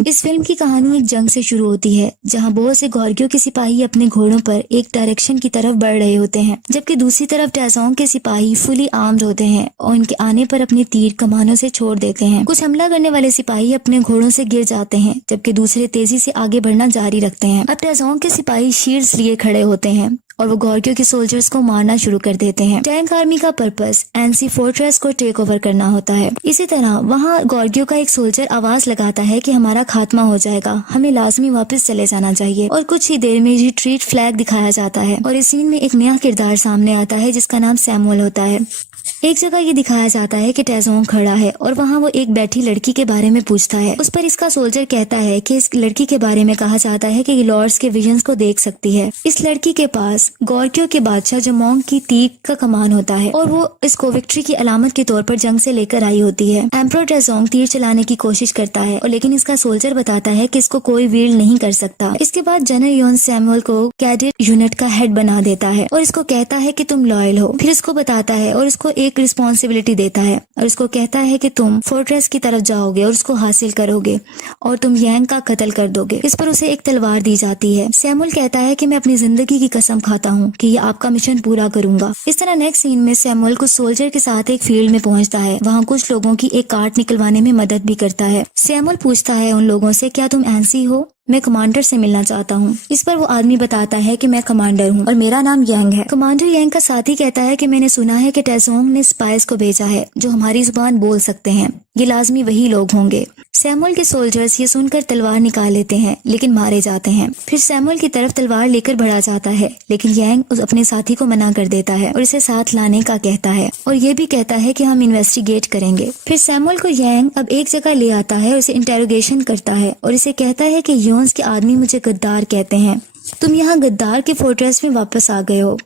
थी। इस फिल्म की कहानी एक जंग से शुरू होती है जहाँ बहुत से गॉर्गियो के सिपाही अपने घोड़ों पर एक डायरेक्शन की तरफ बढ़ रहे होते हैं, जबकि दूसरी तरफ टैजोंग के सिपाही फुली आर्म्ड होते हैं और उनके आने पर अपने तीर कमानों से छोड़ देते हैं। कुछ हमला करने वाले सिपाही अपने घोड़ों से गिर जाते हैं, जबकि दूसरे तेजी से आगे बढ़ना जारी रखते हैं। अब टैजोंग के सिपाही शील्ड्स लिए खड़े होते हैं और वो गॉर्गियो के सोल्जर्स को मारना शुरू कर देते हैं। टैंक आर्मी का पर्पस एनसी फोर्ट्रेस को टेक ओवर करना होता है। इसी तरह वहाँ गॉर्गियो का एक सोल्जर आवाज लगाता है कि हमारा खात्मा हो जाएगा, हमें लाजमी वापस चले जाना चाहिए। और कुछ ही देर में रिट्रीट फ्लैग दिखाया जाता है और इस सीन में एक नया किरदार सामने आता है जिसका नाम सैमुअल होता है। एक जगह ये दिखाया जाता है कि टैजोंग खड़ा है और वहाँ वो एक बैठी लड़की के बारे में पूछता है। उस पर इसका सोल्जर कहता है कि इस लड़की के बारे में कहा जाता है कि ये लॉर्ड्स के विजन्स को देख सकती है। इस लड़की के पास गॉर्गियो के बादशाह जमोंग की तीर का कमान होता है और वो इसको विक्ट्री की अलामत के तौर पर जंग से लेकर आई होती है। एम्परर टैजोंग तीर चलाने की कोशिश करता है और लेकिन इसका सोल्जर बताता है कि इसको कोई वील्ड नहीं कर सकता। इसके बाद जनरल योन सैमुअल को कैडेट यूनिट का हेड बना देता है और इसको कहता है कि तुम लॉयल हो। फिर इसको बताता है और इसको एक रिस्पॉन्सिबिलिटी देता है और इसको कहता है कि तुम फोर्ट्रेस की तरफ जाओगे और उसको हासिल करोगे और तुम यांग का कत्ल कर दोगे। इस पर उसे एक तलवार दी जाती है। सैमुअल कहता है कि मैं अपनी जिंदगी की कसम खाता हूँ कि ये आपका मिशन पूरा करूंगा। इस तरह नेक्स्ट सीन में सैमुअल कुछ सोल्जर के साथ एक फील्ड में पहुंचता है। वहाँ कुछ लोगों की एक कार्ट निकलवाने में मदद भी करता है। सैमुअल पूछता है उन लोगों से, क्या तुम एनसी हो? मैं कमांडर से मिलना चाहता हूँ। इस पर वो आदमी बताता है कि मैं कमांडर हूँ और मेरा नाम यांग है। कमांडर यांग का साथी कहता है कि मैंने सुना है कि टैजोंग ने स्पाइस को भेजा है जो हमारी जुबान बोल सकते हैं। ये लाजमी वही लोग होंगे। सैमुअल के सोल्जर्स ये सुनकर तलवार निकाल लेते हैं लेकिन मारे जाते हैं। फिर सैमुअल की तरफ तलवार लेकर बढ़ा जाता है लेकिन यांग उस अपने साथी को मना कर देता है और इसे साथ लाने का कहता है और ये भी कहता है कि हम इन्वेस्टिगेट करेंगे। फिर सैमुअल को यांग अब एक जगह ले आता है और इसे इंटेरोगेशन करता है और इसे कहता है कि योन्स के आदमी मुझे गद्दार कहते हैं, तुम यहाँ गद्दार के फोर्ट्रेस में वापस आ गए हो।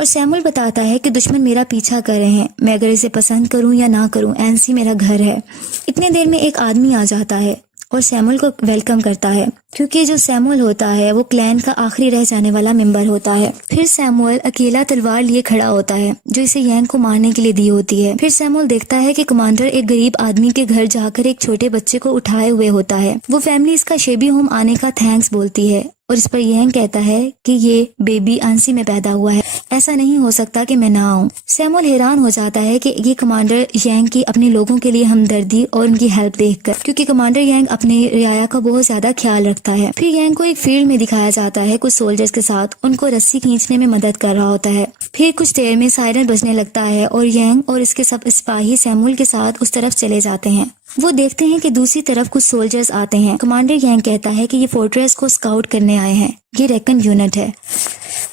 और सैमुअल बताता है कि दुश्मन मेरा पीछा कर रहे हैं, मैं अगर इसे पसंद करूं या ना करूं, एनसी मेरा घर है। इतने देर में एक आदमी आ जाता है और सैमुअल को वेलकम करता है क्योंकि जो सैमुअल होता है वो क्लैन का आखिरी रह जाने वाला मेंबर होता है। फिर सैमुअल अकेला तलवार लिए खड़ा होता है जो इसे यांग को मारने के लिए दी होती है। फिर सैमुअल देखता है कि कमांडर एक गरीब आदमी के घर जाकर एक छोटे बच्चे को उठाए हुए होता है। वो फैमिली इसका शेबी होम आने का थैंक्स बोलती है और इस पर यांग कहता है कि ये बेबी आंसी में पैदा हुआ है, ऐसा नहीं हो सकता कि मैं ना आऊं। सैमुअल हैरान हो जाता है कि ये कमांडर यांग की अपने लोगों के लिए हमदर्दी और उनकी हेल्प देखकर, क्योंकि कमांडर यांग अपने रियाया का बहुत ज्यादा ख्याल रखता है। फिर यांग को एक फील्ड में दिखाया जाता है कुछ सोल्जर्स के साथ उनको रस्सी खींचने में मदद कर रहा होता है। फिर कुछ देर में सायरन बजने लगता है और यांग और इसके सब सिपाही सैमुअल के साथ उस तरफ चले जाते हैं। वो देखते हैं कि दूसरी तरफ कुछ सोल्जर्स आते हैं। कमांडर यांग कहता है कि ये फोर्ट्रेस को स्काउट करने आए हैं, ये रेकन यूनिट है।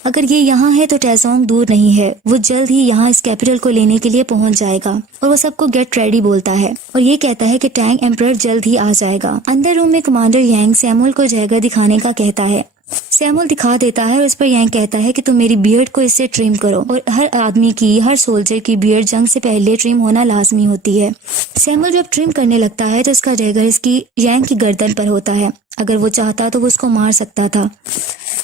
अगर ये यहाँ है तो टैजोंग दूर नहीं है, वो जल्द ही यहाँ इस कैपिटल को लेने के लिए पहुँच जाएगा। और वो सबको गेट रेडी बोलता है और ये कहता है कि टैंग एम्परर जल्द ही आ जाएगा। अंदर रूम में कमांडर यांग सैमुअल को जगह दिखाने का कहता है। सैमुअल दिखा देता है और इस पर यांग कहता है कि तुम मेरी बियर्ड को इससे ट्रिम करो और हर आदमी की, हर सोल्जर की बियर्ड जंग से पहले ट्रिम होना लाजमी होती है। सैमुअल जब ट्रिम करने लगता है तो इसका डैगर इसकी यांग की गर्दन पर होता है। अगर वो चाहता तो वो उसको मार सकता था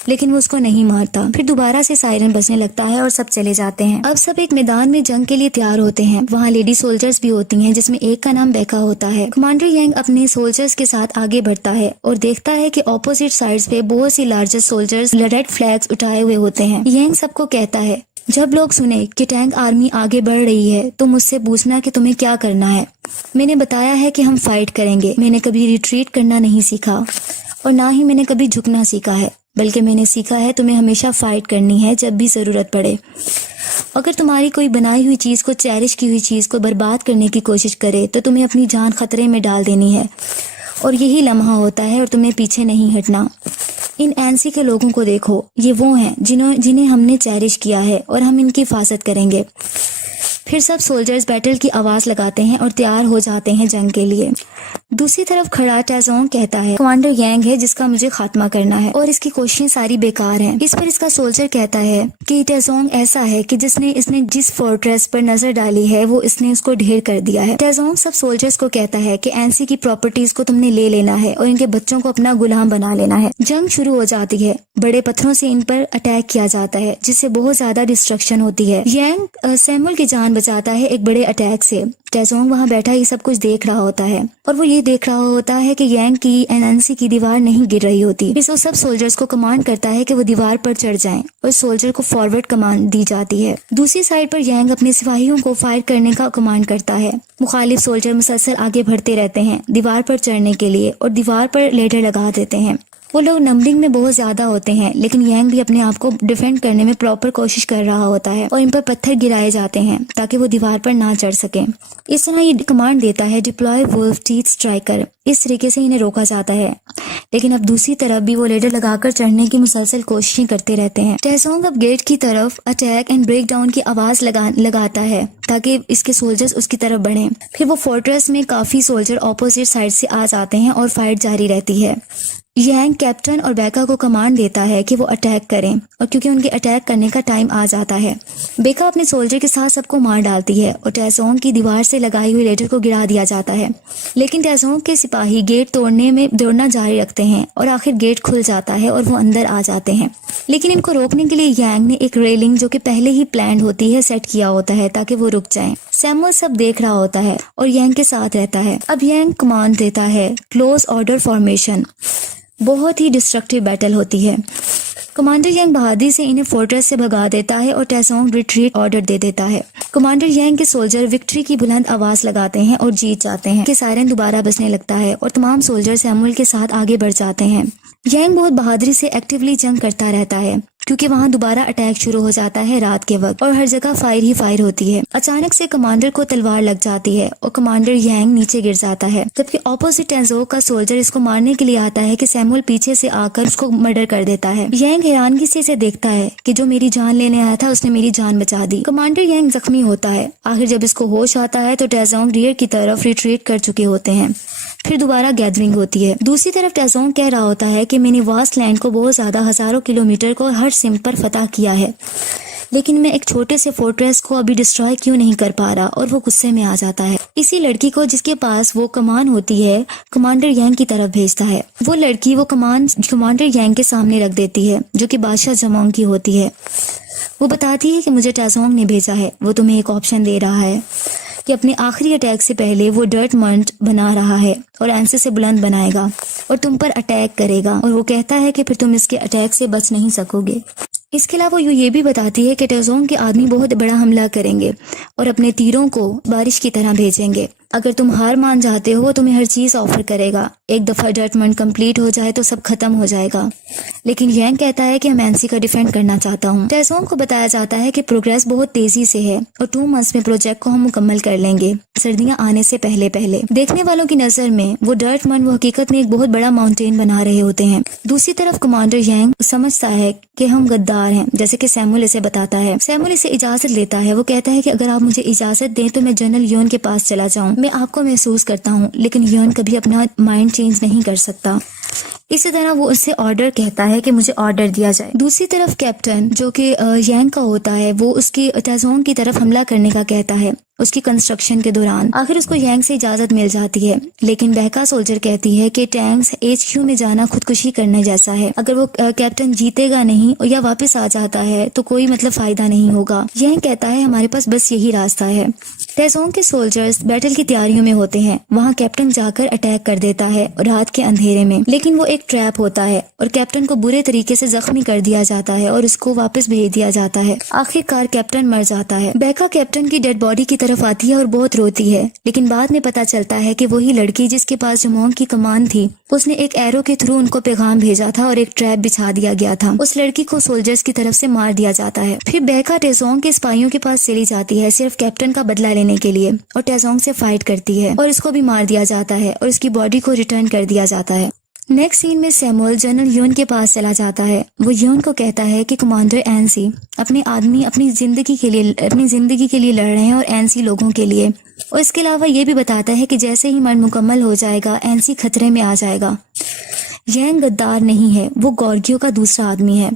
लेकिन वो उसको नहीं मारता। फिर दोबारा से सायरन बजने लगता है और सब चले जाते हैं। अब सब एक मैदान में जंग के लिए तैयार होते हैं। वहाँ लेडी सोल्जर्स भी होती हैं जिसमें एक का नाम बेका होता है। कमांडर यांग अपने सोल्जर्स के साथ आगे बढ़ता है और देखता है कि ऑपोजिट साइड्स पे बहुत सी लार्जर सोल्जर्स रेड फ्लैग्स उठाए हुए होते हैं। यांग सबको कहता है, जब लोग सुने कि टैंक आर्मी आगे बढ़ रही है तो मुझसे पूछना कि तुम्हें क्या करना है। मैंने बताया है कि हम फाइट करेंगे। मैंने कभी रिट्रीट करना नहीं सीखा और ना ही मैंने कभी झुकना सीखा है, बल्कि मैंने सीखा है तुम्हें हमेशा फाइट करनी है जब भी जरूरत पड़े। अगर तुम्हारी कोई बनाई हुई चीज को, चेरिश की हुई चीज को बर्बाद करने की कोशिश करे तो तुम्हें अपनी जान खतरे में डाल देनी है और यही लम्हा होता है और तुम्हें पीछे नहीं हटना। इन एनसी के लोगों को देखो, ये वो हैं जिन्हें हमने चेरिश किया है और हम इनकी हिफाजत करेंगे। फिर सब सोल्जर्स बैटल की आवाज लगाते हैं और तैयार हो जाते हैं जंग के लिए। दूसरी तरफ खड़ा टैजोंग कहता है, कमांडर यांग है जिसका मुझे खात्मा करना है और इसकी कोशिशें सारी बेकार हैं। इस पर इसका सोल्जर कहता है कि टैजोंग ऐसा है कि इसने जिस फोर्ट्रेस पर नजर डाली है वो इसने उसको ढेर कर दिया है। टैजोंग सब सोल्जर्स को कहता है कि एनसी की प्रॉपर्टीज को तुमने ले लेना है और इनके बच्चों को अपना गुलाम बना लेना है। जंग शुरू हो जाती है। बड़े पत्थरों से इन पर अटैक किया जाता है जिससे बहुत ज्यादा डिस्ट्रक्शन होती है। यांग सैमुअल की जान बचाता है एक बड़े अटैक से। टैजोंग वहाँ बैठा ये सब कुछ देख रहा होता है और वो ये देख रहा होता है कि यांग की एनएनसी की दीवार नहीं गिर रही होती। फिर वो सब सोल्जर्स को कमांड करता है कि वो दीवार पर चढ़ जाएं और सोल्जर को फॉरवर्ड कमांड दी जाती है। दूसरी साइड पर यांग अपने सिपाहियों को फायर करने का कमांड करता है। मुखालिफ सोल्जर मुसलसल आगे बढ़ते रहते हैं दीवार पर चढ़ने के लिए और दीवार पर लेडर लगा देते हैं। वो लोग नंबरिंग में बहुत ज्यादा होते हैं, लेकिन यांग भी अपने आप को डिफेंड करने में प्रॉपर कोशिश कर रहा होता है और इन पर पत्थर गिराए जाते हैं ताकि वो दीवार पर ना चढ़ सके। इस तरह ये कमांड देता है डिप्लॉय वुल्फ टीथ स्ट्राइकर। इस तरीके से इन्हें रोका जाता है, लेकिन अब दूसरी तरफ भी वो लेडर लगाकर चढ़ने की मुसलसल कोशिशें करते रहते हैं। टैसोंग अब गेट की तरफ अटैक एंड ब्रेक डाउन की आवाज लगाता है ताकि इसके सोल्जर्स उसकी तरफ बढ़ें। फिर वो फोर्ट्रेस में काफी सोल्जर ऑपोजिट साइड से आ जाते हैं और फाइट जारी रहती है। यांग कैप्टन और बेका को कमांड देता है कि वो अटैक करें और क्योंकि उनके अटैक करने का टाइम आ जाता है, बेका अपने सोल्जर के साथ सबको मार डालती है और टैसोंग की दीवार से लगाई हुई लेडर को गिरा दिया जाता है। लेकिन टैसोंग के सिपाही गेट तोड़ने में दौड़ना जारी रखते हैं और आखिर गेट खुल जाता है और वो अंदर आ जाते हैं। लेकिन इनको रोकने के लिए यांग ने एक रेलिंग जो कि पहले ही प्लान होती है सेट किया होता है ताकि वो रुक जाएं। सैमुअल सब देख रहा होता है और यांग के साथ रहता है। अब यांग कमांड देता है क्लोज ऑर्डर फॉर्मेशन। बहुत ही डिस्ट्रक्टिव बैटल होती है। कमांडर यांग बहादुरी से इन्हें फोर्ट्रेस से भगा देता है और टैसोंग रिट्रीट ऑर्डर दे देता है। कमांडर यांग के सोल्जर विक्ट्री की बुलंद आवाज लगाते हैं और जीत जाते हैं कि सायरन दोबारा बजने लगता है और तमाम सोल्जर सैमुअल के साथ आगे बढ़ जाते हैं। यांग बहुत बहादुरी से एक्टिवली जंग करता रहता है क्योंकि वहां दोबारा अटैक शुरू हो जाता है रात के वक्त और हर जगह फायर ही फायर होती है। अचानक से कमांडर को तलवार लग जाती है और कमांडर यांग नीचे गिर जाता है, जबकि ऑपोजिट टैंजो का सोल्जर इसको मारने के लिए आता है कि सैमुअल पीछे से आकर उसको मर्डर कर देता है। यांग हैरानगी से इसे देखता है कि जो मेरी जान लेने आया था उसने मेरी जान बचा दी। कमांडर यांग जख्मी होता है। आखिर जब इसको होश आता है तो टैजोंग रियर की तरफ रिट्रीट कर चुके होते हैं। फिर दोबारा गैदरिंग होती है। दूसरी तरफ टैजोंग कह रहा होता है कि मैंने वास्ट लैंड को बहुत ज्यादा हजारों किलोमीटर को हर सिम पर फतह किया है, लेकिन मैं एक छोटे से फोर्ट्रेस को अभी डिस्ट्रॉय क्यों नहीं कर पा रहा, और वो गुस्से में आ जाता है। इसी लड़की को जिसके पास वो कमान होती है कमांडर यांग की तरफ भेजता है। वो लड़की वो कमान कमांडर यांग के सामने रख देती है जो कि बादशाह जमोंग की होती है। वो बताती है कि मुझे टैजोंग ने भेजा है। वो तुम्हें एक ऑप्शन दे रहा है कि अपने आखिरी अटैक से पहले वो डर्ट मंट बना रहा है और एंसे से बुलंद बनाएगा और तुम पर अटैक करेगा, और वो कहता है कि फिर तुम इसके अटैक से बच नहीं सकोगे। इसके अलावा वो ये भी बताती है कि टैजोंग के आदमी बहुत बड़ा हमला करेंगे और अपने तीरों को बारिश की तरह भेजेंगे। अगर तुम हार मान जाते हो तुम्हें हर चीज ऑफर करेगा। एक दफा डर्टमंड कंप्लीट हो जाए तो सब खत्म हो जाएगा। लेकिन यांग कहता है कि मैं एनसी का डिफेंड करना चाहता हूँ। टैजोंग को बताया जाता है कि प्रोग्रेस बहुत तेजी से है और 2 मंथ्स में प्रोजेक्ट को हम मुकम्मल कर लेंगे, सर्दियां आने से पहले पहले। देखने वालों की नजर में वो डर्टमंड वो हकीकत में एक बहुत बड़ा माउंटेन बना रहे होते हैं। दूसरी तरफ कमांडर यांग समझता है कि हम गद्दार हैं, जैसे कि सैमुअल इसे बताता है। सैमुअल इसे इजाजत लेता है। वो कहता है कि अगर आप मुझे इजाजत दें तो मैं जनरल योन के पास चला जाऊं। मैं आपको महसूस करता हूँ, लेकिन योन कभी अपना माइंड चेंज नहीं कर सकता। इसी तरह वो उससे ऑर्डर कहता है कि मुझे ऑर्डर दिया जाए। दूसरी तरफ कैप्टन जो कि यांग का होता है वो उसकी टैजोंग की तरफ हमला करने का कहता है उसकी कंस्ट्रक्शन के दौरान। आखिर उसको यांग से इजाजत मिल जाती है, लेकिन बहका सोल्जर कहती है कि टैंक्स HQ में जाना खुदकुशी करने जैसा है। अगर वो कैप्टन जीतेगा नहीं या वापस आ जाता है तो कोई मतलब फायदा नहीं होगा। यांग कहता है हमारे पास बस यही रास्ता है। टैजोंग के सोल्जर्स बैटल की तैयारियों में होते हैं। वहाँ कैप्टन जाकर अटैक कर देता है रात के अंधेरे में, लेकिन वो एक ट्रैप होता है और कैप्टन को बुरे तरीके से जख्मी कर दिया जाता है और उसको वापस भेज दिया जाता है। आखिरकार कैप्टन मर जाता है। बहका कैप्टन की डेड बॉडी की तरफ आती है और बहुत रोती है, लेकिन बाद में पता चलता है कि वही लड़की जिसके पास जमोंग की कमान थी उसने एक एरो के थ्रू उनको पैगाम भेजा था और एक ट्रैप बिछा दिया गया था। उस लड़की को सोल्जर्स की तरफ से मार दिया जाता है। फिर बहका टैजोंग के सिपाहियों के पास चली जाती है सिर्फ कैप्टन का बदला लेने के लिए, और टैजोंग से फाइट करती है और इसको भी मार दिया जाता है और इसकी बॉडी को रिटर्न कर दिया जाता है। नेक्स्ट सीन में सैमुअल जनरल योन के पास चला जाता है। वो योन को कहता है कि कमांडर एनसी अपने आदमी अपनी जिंदगी के लिए लड़ रहे हैं और एनसी लोगों के लिए, और इसके अलावा ये भी बताता है कि जैसे ही मर्ड मुकम्मल हो जाएगा एनसी खतरे में आ जाएगा। यांग गद्दार नहीं है, वो गॉर्गियो का दूसरा आदमी है।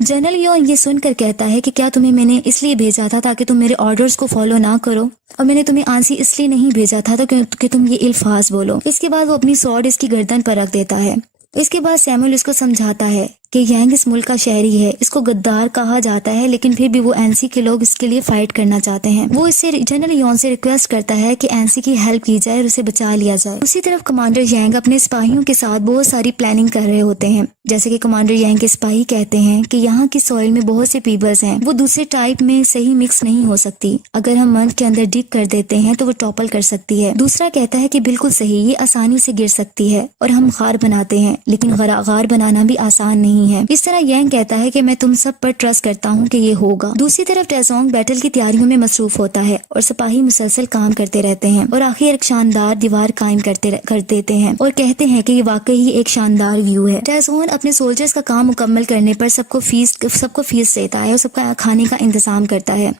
जनरल योन ये सुनकर कहता है कि क्या तुम्हें मैंने इसलिए भेजा था ताकि तुम मेरे ऑर्डर्स को फॉलो ना करो, और मैंने तुम्हें आंसी इसलिए नहीं भेजा था तो कि तुम ये इल्फाज बोलो। इसके बाद वो अपनी स्वॉर्ड इसकी गर्दन पर रख देता है इसके बाद सैमुअल उसको समझाता है कि यांग इस मुल्क का शहरी है, इसको गद्दार कहा जाता है, लेकिन फिर भी वो एनसी के लोग इसके लिए फाइट करना चाहते हैं। वो इससे जनरल यॉन से रिक्वेस्ट करता है कि एनसी की हेल्प की जाए और उसे बचा लिया जाए। उसी तरफ कमांडर यांग अपने सिपाहियों के साथ बहुत सारी प्लानिंग कर रहे होते हैं। जैसे कि कमांडर यांग के सिपाही कहते हैं कि यहाँ की सॉइल में बहुत से पीपल्स हैं, वो दूसरे टाइप में सही मिक्स नहीं हो सकती। अगर हम मंथ के अंदर डिग कर देते हैं तो वो टॉपल कर सकती है। दूसरा कहता है कि बिल्कुल सही, ये आसानी से गिर सकती है और हम गार बनाते हैं, लेकिन गार बनाना भी आसान नहीं है। इस तरह यांग कहता है कि मैं तुम सब पर ट्रस्ट करता हूँ कि ये होगा। दूसरी तरफ टेसोंग बैटल की तैयारियों में मसरूफ होता है और सिपाही मुसलसल काम करते रहते हैं और आखिर एक शानदार दीवार कायम कर देते हैं और कहते हैं कि ये वाकई ही एक शानदार व्यू है। टेसोंग अपने सोल्जर्स का काम मुकम्मल करने पर सबको फीस देता है और सबका खाने का इंतजाम करता है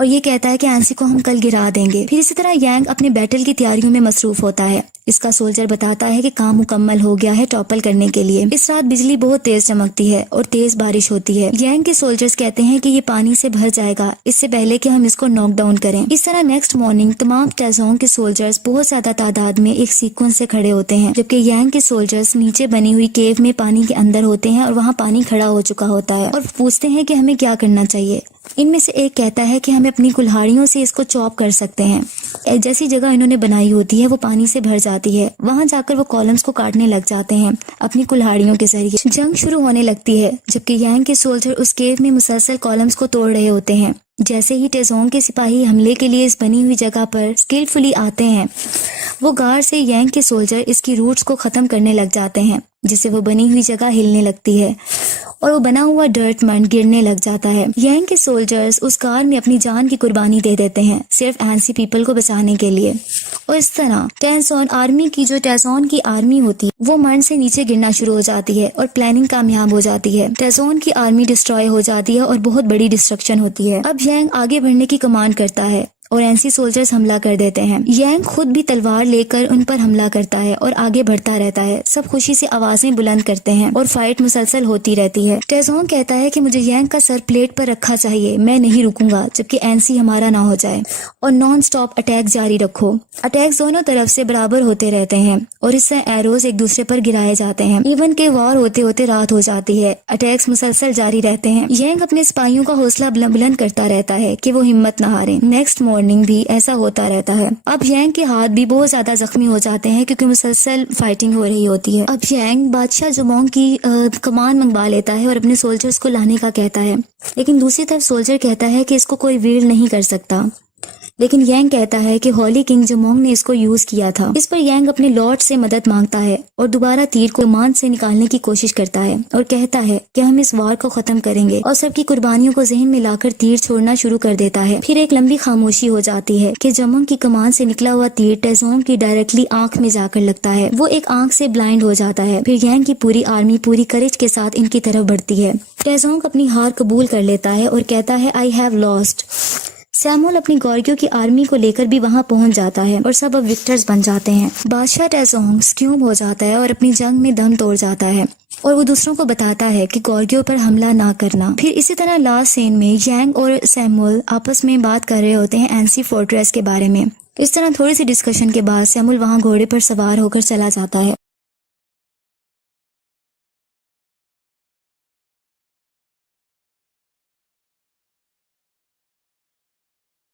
और ये कहता है कि एनसी को हम कल गिरा देंगे। फिर इसी तरह यांग अपने बैटल की तैयारियों में मसरूफ होता है। इसका सोल्जर बताता है कि काम मुकम्मल हो गया है टॉपल करने के लिए। इस रात बिजली बहुत तेज चमकती है और तेज बारिश होती है। यांग के सोल्जर्स कहते हैं कि ये पानी से भर जाएगा इससे पहले कि हम इसको नॉक डाउन करें। इस तरह नेक्स्ट मॉर्निंग तमाम टेसोंग के सोल्जर्स बहुत ज्यादा तादाद में एक सीक्वेंस से खड़े होते हैं, जबकि यांग के सोल्जर्स नीचे बनी हुई केव में पानी के अंदर होते हैं और वहाँ पानी खड़ा हो चुका होता है और पूछते हैं कि हमें क्या करना चाहिए। इनमें से एक कहता है कि हमें अपनी कुल्हाड़ियों से इसको चॉप कर सकते हैं। जैसी जगह इन्होंने बनाई होती है वो पानी से भर जाती है, वहां जाकर वो कॉलम्स को काटने लग जाते हैं अपनी कुल्हाड़ियों के जरिए। जंग शुरू होने लगती है जबकि यांग के सोल्जर उस केव में मुसलसल कॉलम्स को तोड़ रहे होते हैं। जैसे ही टेसोंग के सिपाही हमले के लिए इस बनी हुई जगह पर स्किलफुली आते हैं, वो गार से यांग के सोल्जर इसकी रूट्स को खत्म करने लग जाते हैं, जिससे वो बनी हुई जगह हिलने लगती है और वो बना हुआ डर्ट मंड गिरने लग जाता है। यांग के सोल्जर्स उस कार में अपनी जान की कुर्बानी दे देते हैं सिर्फ एनसी पीपल को बचाने के लिए और इस तरह टेसोंग की आर्मी होती है वो मंड से नीचे गिरना शुरू हो जाती है और प्लानिंग कामयाब हो जाती है। टेसोंग की आर्मी डिस्ट्रॉय हो जाती है और बहुत बड़ी डिस्ट्रक्शन होती है। अब यांग आगे बढ़ने की कमांड करता है और एनसी सोल्जर्स हमला कर देते हैं। यांग खुद भी तलवार लेकर उन पर हमला करता है और आगे बढ़ता रहता है। सब खुशी से आवाजें बुलंद करते हैं और फाइट मुसलसल होती रहती है। टेसोंग कहता है कि मुझे यांग का सर प्लेट पर रखा चाहिए, मैं नहीं रुकूंगा जबकि एनसी हमारा ना हो जाए और नॉन स्टॉप अटैक जारी रखो। अटैक्स दोनों तरफ से बराबर होते रहते हैं और इससे एरोज एक दूसरे पर गिराए जाते हैं। इवन के वार होते होते रात हो जाती है। अटैक्स मुसलसल जारी रहते हैं। यांग अपने सिपाहियों का हौसला बुलंद करता रहता है कि वो हिम्मत न हारे। नेक्स्ट मॉर्निंग भी ऐसा होता रहता है। अब यांग के हाथ भी बहुत ज्यादा जख्मी हो जाते हैं क्योंकि मुसलसल फाइटिंग हो रही होती है। अब यांग बादशाह जुमोंग की कमान मंगवा लेता है और अपने सोल्जर्स को लाने का कहता है, लेकिन दूसरी तरफ सोल्जर कहता है कि इसको कोई वील नहीं कर सकता। लेकिन यांग कहता है कि होली किंग जुमोंग ने इसको यूज किया था। इस पर यांग अपने लॉर्ड से मदद मांगता है और दोबारा तीर को कमान से निकालने की कोशिश करता है और कहता है कि हम इस वार को खत्म करेंगे और सबकी कुर्बानियों को जहन में लाकर तीर छोड़ना शुरू कर देता है। फिर एक लंबी खामोशी हो जाती है कि जुमोंग की कमान से निकला हुआ तीर टेसोंग की डायरेक्टली आंख में जाकर लगता है। वो एक आंख से ब्लाइंड हो जाता है। फिर यांग की पूरी आर्मी पूरी करेज के साथ इनकी तरफ बढ़ती है। टेसोंग अपनी हार कबूल कर लेता है और कहता है आई हैव लॉस्ट। सैमुअल अपनी गॉर्गियो की आर्मी को लेकर भी वहां पहुंच जाता है और सब अब विक्टर्स बन जाते हैं। बादशाह टेसोंग स्क्यूब हो जाता है और अपनी जंग में दम तोड़ जाता है और वो दूसरों को बताता है कि गॉर्गियो पर हमला ना करना। फिर इसी तरह लास्ट सीन में यांग और सैमुअल आपस में बात कर रहे होते हैं एनसी फोर्ट्रेस के बारे में। इस तरह थोड़ी सी डिस्कशन के बाद सैमुअल वहां घोड़े पर सवार होकर चला जाता है।